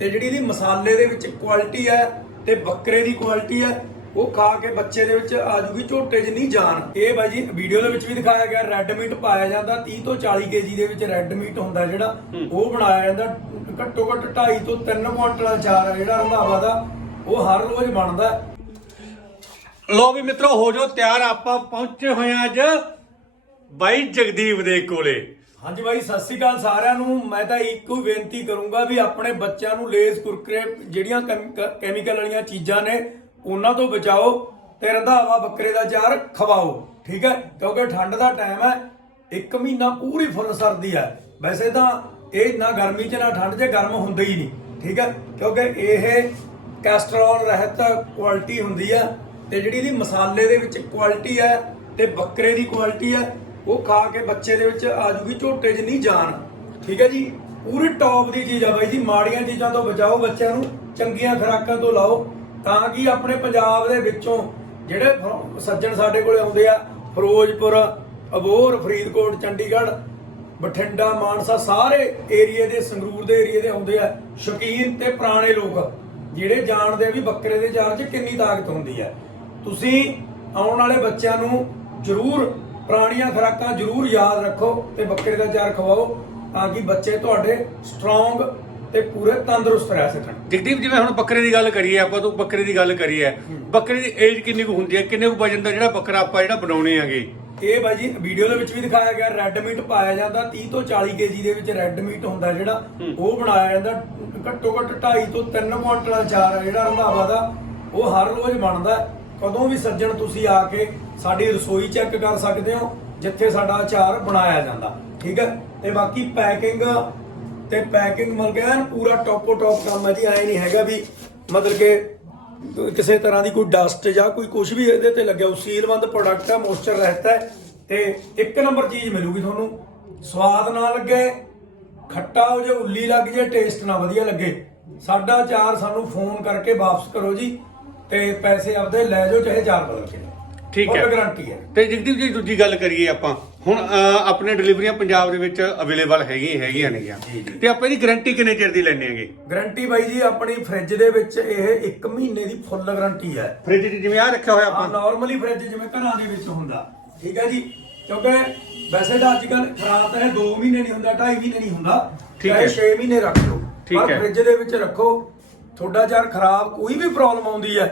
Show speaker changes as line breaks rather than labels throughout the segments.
ਤੇ ਜਿਹੜੀ ਇਹਦੀ ਮਸਾਲੇ ਦੇ ਵਿੱਚ ਕੁਆਲਿਟੀ ਹੈ ਤੇ ਬੱਕਰੇ ਦੀ ਕੁਆਲਿਟੀ ਹੈ ਉਹ ਖਾ ਕੇ ਬੱਚੇ ਦੇ ਵਿੱਚ ਆ ਜੂਗੀ ਝੋਟੇ 'ਚ ਨਹੀਂ ਜਾਨ ਇਹ ਬਾਈ ਜੀ ਵੀਡੀਓ ਦੇ ਵਿੱਚ ਵੀ ਦਿਖਾਇਆ ਗਿਆ ਰੈੱਡ ਮੀਟ ਪਾਇਆ ਜਾਂਦਾ 30 ਤੋਂ 40 ਕੇਜੀ ਦੇ ਵਿੱਚ ਰੈੱਡ ਮੀਟ ਹੁੰਦਾ ਜਿਹੜਾ ਉਹ ਬਣਾਇਆ ਜਾਂਦਾ ਘੱਟੋ ਘੱਟ 2.5 ਤੋਂ 3 ਕੁਇੰਟਲ ਚਾਰ ਹੈ ਜਿਹੜਾ ਰੰਧਾਵਾ ਦਾ ਉਹ ਹਰ ਰੋਜ਼ ਬਣਦਾ।
ਲੋ ਵੀ ਮਿੱਤਰੋ ਹੋ ਜਾਓ ਤਿਆਰ ਆਪਾਂ ਪਹੁੰਚੇ ਹੋਏ ਅੱਜ ਬਾਈ ਜਗਦੀਪ ਦੇ ਕੋਲੇ।
ਹਾਂਜੀ ਬਾਈ, ਸਤਿ ਸ਼੍ਰੀ ਅਕਾਲ ਸਾਰਿਆਂ ਨੂੰ। ਮੈਂ ਤਾਂ ਇੱਕੋ ਹੀ ਬੇਨਤੀ ਕਰੂੰਗਾ ਵੀ ਆਪਣੇ ਬੱਚਿਆਂ ਨੂੰ ਲੇਜ਼ ਕੁਰਕਰੇ ਜਿਹੜੀਆਂ ਕੈਮੀਕਲ ਵਾਲੀਆਂ ਚੀਜ਼ਾਂ ਨੇ, ਉਹਨਾਂ ਤੋਂ ਬਚਾਓ ਤੇ ਰੰਧਾਵਾ ਬੱਕਰੇ ਦਾ ਚਾਰ ਖਵਾਓ, ਠੀਕ ਹੈ? ਕਿਉਂਕਿ ਠੰਡ ਦਾ ਟਾਈਮ ਹੈ, ਇੱਕ ਮਹੀਨਾ ਪੂਰੀ ਫੁੱਲ ਸਰਦੀ ਹੈ। ਵੈਸੇ ਤਾਂ ਇਹ ਨਾ ਗਰਮੀ 'ਚ ਨਾ ਠੰਡ 'ਚ ਗਰਮ ਹੁੰਦਾ ਹੀ ਨਹੀਂ, ਠੀਕ ਹੈ? ਕਿਉਂਕਿ ਇਹ ਕੈਸਟਰੋਲ ਰਹਿਤ ਕੁਆਲਿਟੀ ਹੁੰਦੀ ਹੈ ਤੇ ਜਿਹੜੀ ਇਹਦੀ ਮਸਾਲੇ ਦੇ ਵਿੱਚ ਕੁਆਲਿਟੀ ਹੈ ਤੇ ਬੱਕਰੇ ਦੀ ਕੁਆਲਿਟੀ ਹੈ ਉਹ ਖਾ ਕੇ ਬੱਚੇ ਦੇ ਵਿੱਚ ਆ ਜੂਗੀ ਝੋਟੇ 'ਚ ਨਹੀਂ ਜਾਣ। ਠੀਕ ਹੈ ਜੀ? ਪੂਰੀ ਟੌਪ ਦੀ ਚੀਜ਼ ਆ ਬਾਈ ਜੀ। ਮਾੜੀਆਂ ਚੀਜ਼ਾਂ ਤੋਂ ਬਚਾਓ, ਬੱਚਿਆਂ ਨੂੰ ਚੰਗੀਆਂ ਖੁਰਾਕਾਂ ਤੋਂ ਲਾਓ ਤਾਂ ਕਿ ਆਪਣੇ ਪੰਜਾਬ ਦੇ ਵਿੱਚੋਂ ਜਿਹੜੇ ਸੱਜਣ ਸਾਡੇ ਕੋਲੇ ਆਉਂਦੇ ਆ, ਫਿਰੋਜ਼ਪੁਰ, ਅਬੋਹਰ, ਫਰੀਦਕੋਟ, ਚੰਡੀਗੜ੍ਹ, ਬਠਿੰਡਾ, ਮਾਨਸਾ, ਸਾਰੇ ਏਰੀਏ ਦੇ, ਸੰਗਰੂਰ ਦੇ ਏਰੀਏ ਦੇ ਆਉਂਦੇ ਆ ਸ਼ੌਕੀਨ ਤੇ ਪੁਰਾਣੇ ਲੋਕ, ਜਿਹੜੇ ਜਾਣਦੇ ਆ ਵੀ ਬੱਕਰੇ ਦੇ ਚਾਰ 'ਚ ਕਿੰਨੀ ਤਾਕਤ ਹੁੰਦੀ ਹੈ ਤੁਸੀਂ ਆਉਣ ਵਾਲੇ ਬੱਚਿਆਂ ਨੂੰ ਜ਼ਰੂਰ ਪੁਰਾਣੀਆਂ ਖੁਰਾਕਾਂ ਜ਼ਰੂਰ ਯਾਦ ਰੱਖੋ ਤੇ ਬੱਕਰੇ ਦਾ ਚਾਰ ਖਵਾਓ ਤਾਂ ਕਿ ਬੱਚੇ ਤੁਹਾਡੇ ਸਟਰੋਂਗ ਤੇ ਪੂਰੇ ਤੰਦਰੁਸਤ ਰਹਿ ਸਕਣ।
ਜਗਦੀਪ ਜਿਵੇਂ ਹੁਣ ਬੱਕਰੇ ਦੀ ਗੱਲ ਕਰੀਏ ਆਪਾਂ ਤੋਂ ਬੱਕਰੇ ਦੀ ਗੱਲ ਕਰੀਏ। ਬੱਕਰੇ ਦੀ ਏਜ ਕਿੰਨੀ ਕੁ ਹੁੰਦੀ ਹੈ? ਕਿੰਨੇ ਕੁ ਵਜਨ ਦਾ ਜਿਹੜਾ ਬੱਕਰਾ ਆਪਾਂ ਜਿਹੜਾ ਬਣਾਉਣੇ ਆਗੇ
ਇਹ ਬਾਈ ਜੀ ਵੀਡੀਓ ਦੇ ਵਿੱਚ ਵੀ ਦਿਖਾਇਆ ਗਿਆ ਰੈੱਡ ਮੀਟ ਪਾਇਆ ਜਾਂਦਾ 30 ਤੋਂ 40 ਕੇਜੀ ਦੇ ਵਿੱਚ ਰੈੱਡ ਮੀਟ ਹੁੰਦਾ ਜਿਹੜਾ ਉਹ ਬਣਾਇਆ ਜਾਂਦਾ। ਘੱਟੋ ਘੱਟ 2.5 ਤੋਂ 3 ਕੁਇੰਟਲ ਚਾਰ ਜਿਹੜਾ ਰੰਧਾਵਾ ਦਾ ਉਹ ਹਰ ਰੋਜ਼ ਬਣਦਾ। ਕਦੋਂ ਵੀ ਸੱਜਣ ਤੁਸੀਂ ਆ ਕੇ ਸਾਡੀ ਰਸੋਈ ਚੈੱਕ ਕਰ ਸਕਦੇ ਹੋ, ਜਿੱਥੇ ਸਾਡਾ ਅਚਾਰ ਬਣਾਇਆ ਜਾਂਦਾ। ਠੀਕ ਹੈ? ਤੇ ਬਾਕੀ ਪੈਕਿੰਗ ਤੇ ਪੈਕਿੰਗ ਮੰਗਿਆ ਗਿਆ ਪੂਰਾ ਟੋਪੋ ਟੌਪ ਕੰਮ ਹੈ ਜੀ, ਐ ਨਹੀਂ ਹੈਗਾ ਵੀ ਮਤਲਬ ਕਿ ਕਿਸੇ ਤਰ੍ਹਾਂ ਦੀ ਕੋਈ ਡਸਟ ਜਾਂ ਕੋਈ ਕੁਝ ਵੀ ਇਹਦੇ ਤੇ ਲੱਗਿਆ ਉਹ ਸੀਲਬੰਦ ਪ੍ਰੋਡਕਟ ਹੈ ਮੋਇਸਚਰ ਰਹਿਤਾ ਹੈ, ਤੇ ਇੱਕ ਨੰਬਰ ਚੀਜ਼ ਮਿਲੂਗੀ ਤੁਹਾਨੂੰ। ਸਵਾਦ ਨਾ ਲੱਗੇ, ਖੱਟਾ ਹੋ ਜੇ ਉੱਲੀ ਲੱਗ ਜੇ ਟੇਸਟ ਨਾ ਵਧੀਆ ਲੱਗੇ। ਸਾਡਾ ਅਚਾਰ ਸਾਨੂੰ ਫੋਨ ਕਰਕੇ ਵਾਪਸ ਕਰੋ ਜੀ। ਤੇ ਪੈਸੇ ਆਪਦੇ ਲੈ ਜਾਓ ਚਾਹੇ ਚਾਰ ਬਦਲ ਕੇ
ਠੀਕ ਹੈ।
ਗਾਰੰਟੀ ਹੈ।
ਤੇ ਜਗਦੀਪ ਜੀ ਦੂਜੀ ਗੱਲ ਕਰੀਏ ਆਪਾਂ। ਹੁਣ ਅਹ, ਆਪਣੇ ਡਿਲੀਵਰੀਆਂ ਪੰਜਾਬ ਦੇ ਵਿੱਚ ਅਵੇਲੇਬਲ ਹੈਗੀਆਂ ਹੈਗੀਆਂ ਨੇਗੀਆਂ। ਤੇ ਆਪਾਂ ਇਹਦੀ ਗਾਰੰਟੀ ਕਿੰਨੇ ਚਿਰ ਦੀ ਲੈਣੇ ਆਗੇ
ਗਾਰੰਟੀ ਬਾਈ ਜੀ ਆਪਣੀ ਫ੍ਰਿਜ ਦੇ ਵਿੱਚ ਇਹ 1 ਮਹੀਨੇ ਦੀ ਫੁੱਲ ਗਾਰੰਟੀ ਹੈ।
ਫ੍ਰਿਜ 'ਚ ਜਿਵੇਂ ਆ ਰੱਖਿਆ ਹੋਇਆ ਆਪਾਂ।
ਨਾਰਮਲੀ ਫ੍ਰਿਜ ਜਿਵੇਂ ਘਰਾਂ ਦੇ ਵਿੱਚ ਹੁੰਦਾ। ਠੀਕ ਹੈ ਜੀ? ਕਿਉਂਕਿ ਵੈਸੇ ਤਾਂ ਅੱਜ ਕੱਲ ਖਰਾਬ ਤਾਂ ਇਹ 2 ਮਹੀਨੇ ਨਹੀਂ ਹੁੰਦਾ 2.5 ਮਹੀਨੇ ਨਹੀਂ ਹੁੰਦਾ।
ਠੀਕ ਹੈ।
6 ਮਹੀਨੇ ਰੱਖ ਲਓ।
ਠੀਕ
ਪਰ
ਹੈ।
ਫ੍ਰਿਜ ਦੇ ਵਿੱਚ ਰੱਖੋ। ਤੁਹਾਡਾ ਚਾਰ ਖਰਾਬ ਕੋਈ ਵੀ ਪ੍ਰੋਬਲਮ ਆਉਂਦੀ ਹੈ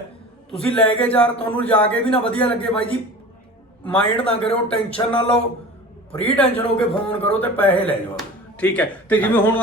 ਤੁਸੀਂ ਲੈ ਕੇ ਚਾਰ ਤੁਹਾਨੂੰ ਜਾ ਕੇ ਵੀ ਨਾ ਵਧੀਆ ਲੱਗੇ ਬਾਈ ਜੀ। ਮਾਈਂਡ ਨਾ ਕਰੋ ਟੈਨਸ਼ਨ ਨਾ ਲਓ ਫ੍ਰੀ ਟੈਨਸ਼ਨ ਹੋ ਕੇ ਫੋਨ ਕਰੋ ਤੇ ਪੈਸੇ ਲੈ ਜਾਓ
ਠੀਕ ਹੈ। ਤੇ ਜਿਵੇਂ ਹੁਣ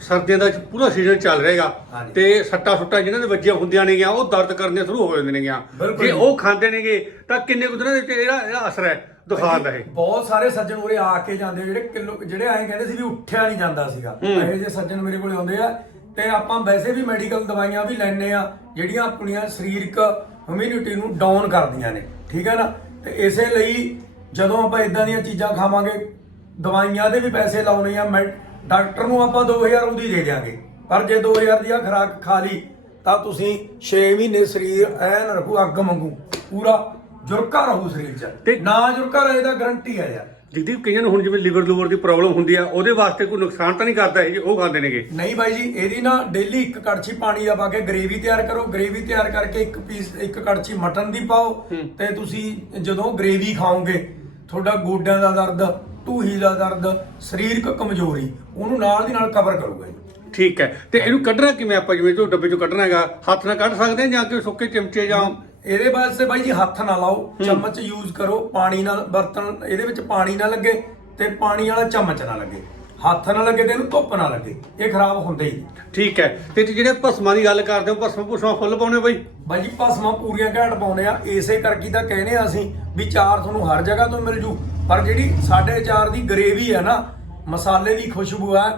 ਸਰਦੀਆਂ ਦਾ ਪੂਰਾ ਸੀਜ਼ਨ ਚੱਲ ਰਹੇਗਾ
ਹਾਂਜੀ।
ਤੇ ਸੱਟਾ ਸੁੱਟਾਂ ਜਿਨ੍ਹਾਂ ਦੇ ਵੱਜੀਆਂ ਹੁੰਦੀਆਂ ਨੇਗੀਆਂ ਉਹ ਦਰਦ ਕਰਨੀਆਂ ਸ਼ੁਰੂ ਹੋ ਜਾਂਦੇ ਨੇਗੀਆਂ।
ਬਿਲਕੁਲ
ਜੇ। ਉਹ ਖਾਂਦੇ ਨੇਗੇ ਤਾਂ ਕਿੰਨੇ ਕੁ ਦਿਨਾਂ ਦੇ ਵਿੱਚ ਇਹਦਾ ਇਹਦਾ ਅਸਰ ਹੈ? ਦਿਖਾਉਣ ਦਾ ਇਹ।
ਬਹੁਤ ਸਾਰੇ ਸੱਜਣ ਉਰੇ ਆ ਕੇ ਜਾਂਦੇ ਜਿਹੜੇ ਕਿਲੋ ਜਿਹੜੇ ਐਂ ਕਹਿੰਦੇ ਸੀ ਵੀ ਉੱਠਿਆ ਨਹੀਂ ਜਾਂਦਾ ਸੀਗਾ। ਇਹੋ ਜਿਹੇ ਸੱਜਣ ਮੇਰੇ ਕੋਲੇ ਆਉਂਦੇ ਆ ਤੇ ਆਪਾਂ ਵੈਸੇ ਵੀ ਮੈਡੀਕਲ ਦਵਾਈਆਂ ਵੀ ਲੈਣੇ ਆ ਜਿਹੜੀਆਂ ਆਪਣੀਆਂ ਸਰੀਰਕ ਇਮਿਊਨਿਟੀ ਨੂੰ ਡਾਊਨ ਕਰਦੀਆਂ ਨੇ ਠੀਕ ਹੈ ਨਾ? ਤੇ ਇਸੇ ਲਈ ਜਦੋਂ ਆਪਾਂ ਇਦਾਂ ਦੀਆਂ ਚੀਜ਼ਾਂ ਖਾਵਾਂਗੇ ਦਵਾਈਆਂ ਦੇ ਵੀ ਪੈਸੇ ਲਾਉਣੇ ਆ ਮੈਂ ਡਾਕਟਰ ਨੂੰ ਆਪਾਂ 2000 ਉਹਦੀ ਦੇ ਦਿਆਂਗੇ। ਪਰ ਜੇ 2000 ਦੀ ਆ ਖੁਰਾਕ ਖਾ ਲਈ ਤਾਂ ਤੁਸੀਂ 6 ਮਹੀਨੇ ਸਰੀਰ ਐਨ ਰੱਖੂ ਅੱਗ ਮੰਗੂ ਪੂਰਾ ਜੁਰਕਾ ਰਹੂ ਸਰੀਰ 'ਚ। ਨਾ ਜੁਰਕਾ ਰਹੇ ਤਾਂ ਗਰੰਟੀ ਹੈ ਯਾਰ।
ਜਗਦੀਪ ਕਈਆਂ ਨੂੰ ਹੁਣ ਜਿਵੇਂ ਲੀਵਰ ਲੂਵਰ ਦੀ ਪ੍ਰੋਬਲਮ ਹੁੰਦੀ ਆ ਉਹਦੇ ਵਾਸਤੇ ਕੋਈ ਨੁਕਸਾਨ ਤਾਂ ਨਹੀਂ ਕਰਦਾ ਇਹ ਉਹ ਖਾਂਦੇ ਨੇਗੇ।
ਨਹੀਂ ਬਾਈ ਜੀ ਇਹਦੀ ਨਾ ਡੇਲੀ ਇੱਕ ਕੜਛੀ ਪਾਣੀ ਦਾ ਪਾ ਕੇ ਗ੍ਰੇਵੀ ਤਿਆਰ ਕਰੋ ਗ੍ਰੇਵੀ ਤਿਆਰ ਕਰਕੇ ਇੱਕ ਪੀਸ ਇੱਕ ਕੜਛੀ ਮਟਨ ਦੀ ਪਾਓ ਤੇ ਤੁਸੀਂ ਜਦੋਂ ਗ੍ਰੇਵੀ ਖਾਓਗੇ ਤੁਹਾਡਾ ਗੋਡਿਆਂ ਦਾ ਦਰਦ ਢੂਹੀ ਦਾ ਦਰਦ ਸਰੀਰਕ ਕਮਜ਼ੋਰੀ ਉਹਨੂੰ ਨਾਲ ਦੀ ਨਾਲ ਕਵਰ ਕਰੂਗਾ ਜੀ।
ਠੀਕ ਹੈ। ਤੇ ਇਹਨੂੰ ਕੱਢਣਾ ਕਿਵੇਂ ਆਪਾਂ ਜਿਵੇਂ ਜੋ ਡੱਬੇ ਚੋਂ ਕੱਢਣਾ ਹੈਗਾ ਹੱਥ ਨਾਲ ਕੱਢ ਸਕਦੇ ਹਾਂ ਜਾਂ ਕਿ ਸੁੱਕੇ ਚਮਚੇ ਜਾਂ
ਇਹਦੇ ਵਾਸਤੇ ਬਾਈ ਜੀ ਹੱਥ ਨਾ ਲਾਓ ਚਮਚ ਯੂਜ਼ ਕਰੋ ਪਾਣੀ ਨਾਲ ਬਰਤਨ ਇਹਦੇ ਵਿੱਚ ਪਾਣੀ ਨਾ ਲੱਗੇ ਤੇ ਪਾਣੀ ਵਾਲਾ ਚਮਚ ਨਾ ਲੱਗੇ। ਹੱਥ ਨਾ ਲੱਗੇ ਤੇ ਇਹਨੂੰ ਧੁੱਪ ਨਾ ਲੱਗੇ। ਇਹ ਖਰਾਬ ਹੁੰਦੇ ਹੀ।
ਠੀਕ ਹੈ। ਤੇ ਜਿਹੜੇ ਭਸਮਾਂ ਦੀ ਗੱਲ ਕਰਦੇ ਹੋ ਭਸਮ ਭੁਸਮਾਂ ਫੁੱਲ ਪਾਉਣੇ ਬਈ?
ਬਾਈ ਜੀ ਭਸਮਾਂ ਪੂਰੀਆਂ ਘੈਂਟ ਪਾਉਂਦੇ ਆ। ਇਸੇ ਕਰਕੇ ਤਾਂ ਕਹਿੰਦੇ ਆ ਅਸੀਂ ਵੀ ਚਾਰ ਤੁਹਾਨੂੰ ਹਰ ਜਗ੍ਹਾ ਤੋਂ ਮਿਲ ਜੂ। ਪਰ ਜਿਹੜੀ ਸਾਡੇ ਚਾਰ ਦੀ ਗ੍ਰੇਵੀ ਹੈ ਨਾ ਮਸਾਲੇ ਦੀ ਖੁਸ਼ਬੂ ਆ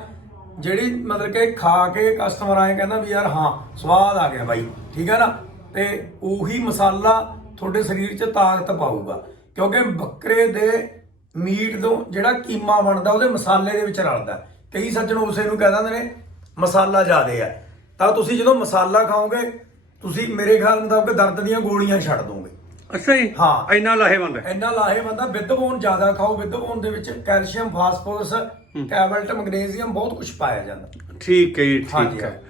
ਜਿਹੜੀ ਮਤਲਬ ਕਿ ਖਾ ਕੇ ਕਸਟਮਰ ਆਏ ਕਹਿੰਦਾ ਵੀ ਯਾਰ ਹਾਂ ਸਵਾਦ ਆ ਗਿਆ ਬਾਈ। ਠੀਕ ਹੈ ਨਾ? ਤੇ ਉਹੀ ਮਸਾਲਾ ਤੁਹਾਡੇ ਸਰੀਰ 'ਚ ਤਾਕਤ ਪਾਊਗਾ। ਕਿਉਂਕਿ ਬੱਕਰੇ ਦੇ ਮੀਟ ਤੋਂ ਜਿਹੜਾ ਕੀਮਾ ਬਣਦਾ ਉਹਦੇ ਮਸਾਲੇ ਦੇ ਵਿੱਚ ਰਲਦਾ। ਕਈ ਸੱਜਣ ਉਸੇ ਨੂੰ ਕਹਿ ਦਿੰਦੇ ਨੇ ਮਸਾਲਾ ਜ਼ਿਆਦੇ ਆ। ਤਾਂ ਤੁਸੀਂ ਜਦੋਂ ਮਸਾਲਾ ਖਾਓਗੇ ਤੁਸੀਂ ਮੇਰੇ ਖਿਆਲ ਮੁਤਾਬਕ ਦਰਦ ਦੀਆਂ ਗੋਲੀਆਂ ਛੱਡ ਦੋਗੇ।
ਅੱਛਾ ਜੀ।
ਹਾਂ।
ਇੰਨਾ ਲਾਹੇਵੰਦ ਹੈ।
ਇੰਨਾ ਲਾਹੇਵੰਦ ਆ। ਵਿਦਬੋਨ ਜ਼ਿਆਦਾ ਖਾਓ। ਵਿਦਬੋਨ ਦੇ ਵਿੱਚ ਕੈਲਸ਼ੀਅਮ ਫਾਸਫੋਰਸ ਕੈਵਲਟ ਮੈਗਨੀਸੀਅਮ ਬਹੁਤ ਕੁਝ ਪਾਇਆ ਜਾਂਦਾ।
ਠੀਕ ਹੈ ਜੀ ਠੀਕ ਹੈ।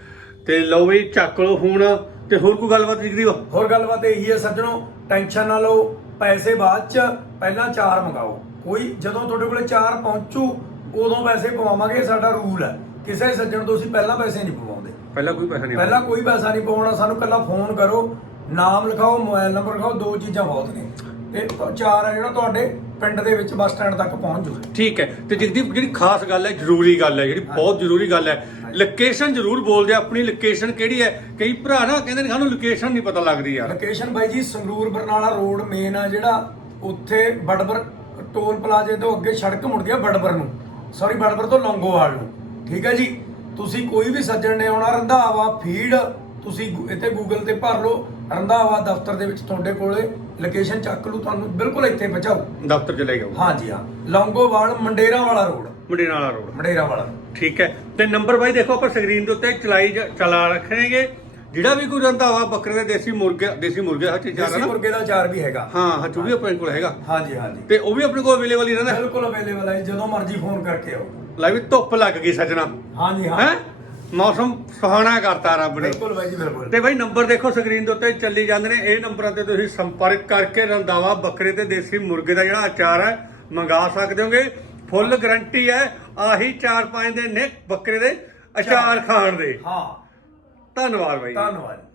ਤੇ ਲਓ ਬਈ ਚੱਕ ਲਓ ਹੁਣ ਤੇ ਹੋਰ ਕੋਈ ਗੱਲਬਾਤ ਜਿਗਰੀ ਵਾ?
ਹੋਰ ਗੱਲਬਾਤ ਇਹੀ ਹੈ ਸੱਜਣੋ ਟੈਨਸ਼ਨ ਨਾ ਲਓ ਪੈਸੇ ਬਾਅਦ ਚ ਪਹਿਲਾਂ ਚਾਰ ਮੰਗਾਓ। ਕੋਈ ਜਦੋਂ ਤੁਹਾਡੇ ਕੋਲੇ ਚਾਰ ਪਹੁੰਚੂ ਉਦੋਂ ਪੈਸੇ ਪਵਾਵਾਂਗੇ ਸਾਡਾ ਰੂਲ ਹੈ। ਕਿਸੇ ਸੱਜਣ ਤੋਂ ਅਸੀਂ ਪਹਿਲਾਂ ਪੈਸੇ ਨਹੀਂ ਪਵਾਉਂਦੇ।
ਪਹਿਲਾਂ ਕੋਈ ਪੈਸਾ ਨਹੀਂ
ਪਹਿਲਾਂ ਕੋਈ ਪੈਸਾ ਨਹੀਂ ਪਵਾਉਣਾ ਸਾਨੂੰ ਕੱਲਾ ਫੋਨ ਕਰੋ ਨਾਮ ਲਿਖਾਓ ਮੋਬਾਈਲ ਨੰਬਰ ਲਿਖਾਓ ਦੋ ਚੀਜ਼ਾਂ ਬਹੁਤ ਨੇ। ਤੇ ਚਾਰ ਹੈ ਜਿਹੜਾ ਤੁਹਾਡੇ ਪਿੰਡ ਦੇ ਵਿੱਚ ਬੱਸ ਸਟੈਂਡ ਤੱਕ ਪਹੁੰਚ ਜੂ
ਠੀਕ ਹੈ ਤੇ ਜਗਦੀਪ ਜਿਹੜੀ ਖਾਸ ਗੱਲ ਹੈ ਜ਼ਰੂਰੀ ਗੱਲ ਹੈ ਜਿਹੜੀ ਬਹੁਤ ਜ਼ਰੂਰੀ ਗੱਲ ਹੈ ਲੋਕੇਸ਼ਨ ਜ਼ਰੂਰ ਬੋਲਦੇ ਆ, ਆਪਣੀ ਲੋਕੇਸ਼ਨ ਕਿਹੜੀ ਹੈ? ਕਈ ਭਰਾ ਨਾ ਕਹਿੰਦੇ ਨੇ ਸਾਨੂੰ ਲੋਕੇਸ਼ਨ ਨਹੀਂ ਪਤਾ ਲੱਗਦੀ ਯਾਰ।
ਲੋਕੇਸ਼ਨ ਬਾਈ ਜੀ ਸੰਗਰੂਰ ਬਰਨਾਲਾ ਰੋਡ ਮੇਨ ਆ ਜਿਹੜਾ ਉੱਥੇ ਬੜਬਰ ਟੋਲ ਪਲਾਜ਼ੇ ਤੋਂ ਅੱਗੇ ਸੜਕ ਮੁੜਦੀ ਆ ਬੜਬਰ ਨੂੰ। ਸੌਰੀ ਬੜਬਰ ਤੋਂ ਲੌਂਗੋਵਾਲ ਨੂੰ। ਠੀਕ ਹੈ ਜੀ? ਤੁਸੀਂ ਕੋਈ ਵੀ ਸੱਜਣ ਨੇ ਆਉਣਾ ਰੰਧਾਵਾ ਫੀਡ ਤੁਸੀਂ ਗੂ- ਇੱਥੇ ਗੂਗਲ ਤੇ ਭਰ ਲਓ ਰੰਧਾਵਾ ਦਫ਼ਤਰ ਦੇ ਵਿੱਚ ਤੁਹਾਡੇ ਕੋਲੇ ਲੋਕੇਸ਼ਨ ਚੱਕ ਲੂ ਤੁਹਾਨੂੰ ਬਿਲਕੁਲ ਇੱਥੇ ਪਹੁੰਚਾਓ।
ਦਫ਼ਤਰ ਚਲੇ ਜਾਓ।
ਹਾਂਜੀ ਹਾਂ। ਲੌਂਗੋਵਾਲ ਮੰਡੇਰਾ ਵਾਲਾ ਰੋਡ
ਮੁੰਡੇ ਨਾਲ ਰੋਡ।
ਮੰਡੇਰਾ ਵਾਲਾ
ਠੀਕ ਹੈ। ਤੇ ਨੰਬਰ ਬਾਈ ਦੇਖੋ ਆਪਾਂ ਸਕਰੀਨ ਦੇ ਉੱਤੇ ਚਲਾਈ ਜ- ਚਲਾ ਰੱਖਣਗੇ। ਜਿਹੜਾ ਵੀ ਕੋਈ ਰੰਧਾਵਾ ਬੱਕਰੇ ਦੇ ਦੇਸੀ ਮੁਰਗੇ ਦੇਸੀ ਮੁਰਗੇ ਹੱਥ ਚਾਰ
ਦੇਸੀ
ਨਾ
ਮੁਰਗੇ ਦਾ ਚਾਰ ਵੀ ਹੈਗਾ।
ਹਾਂ ਹਾਂ ਵੀ ਆਪਣੇ ਕੋਲ ਹੈਗਾ।
ਹਾਂਜੀ ਹਾਂਜੀ।
ਤੇ ਉਹ ਵੀ ਆਪਣੇ ਕੋਲ ਅਵੇਲੇਬਲ ਹੀ ਰਹਿੰਦਾ।
ਬਿਲਕੁਲ ਅਵੇਲੇਬਲ ਹੈ। ਜਦੋਂ ਮਰਜ਼ੀ ਫੋਨ ਕਰਕੇ ਆਓ।
ਲੈ ਵੀ ਧੁੱਪ ਲੱਗ ਗਈ ਸੱਜਣਾ।
ਹਾਂਜੀ ਹਾਂ।
ਹੈ? ਮੌਸਮ ਸੁਹਾਣਾ ਕਰਤਾ ਰੱਬ ਨੇ।
ਬਿਲਕੁਲ ਬਾਈ ਜੀ ਬਿਲਕੁਲ।
ਤੇ ਬਾਈ ਨੰਬਰ ਦੇਖੋ ਸਕਰੀਨ ਦੇ ਉੱਤੇ ਚੱਲੀ ਜਾਂਦੇ ਨੇ। ਇਹ ਨੰਬਰਾਂ ਤੇ ਤੁਸੀਂ ਸੰਪਰਕ ਕਰਕੇ ਰੰਦਾਵਾ ਬੱਕਰੇ ਤੇ ਦੇਸੀ ਮੁਰਗੇ ਦਾ ਜਿਹੜਾ ਅਚਾਰ ਹੈ ਮੰਗਾ ਸਕਦੇ ਹੋਗੇ। ਫੁੱਲ ਗਾਰੰਟੀ ਹੈ ਆਹੀ 4-5 ਦੇ ਨੇ ਬੱਕਰੇ ਦੇ ਅਚਾਰ ਖਾਣ ਦੇ।
ਹਾਂ।
ਧੰਨਵਾਦ ਬਾਈ
ਧੰਨਵਾਦ।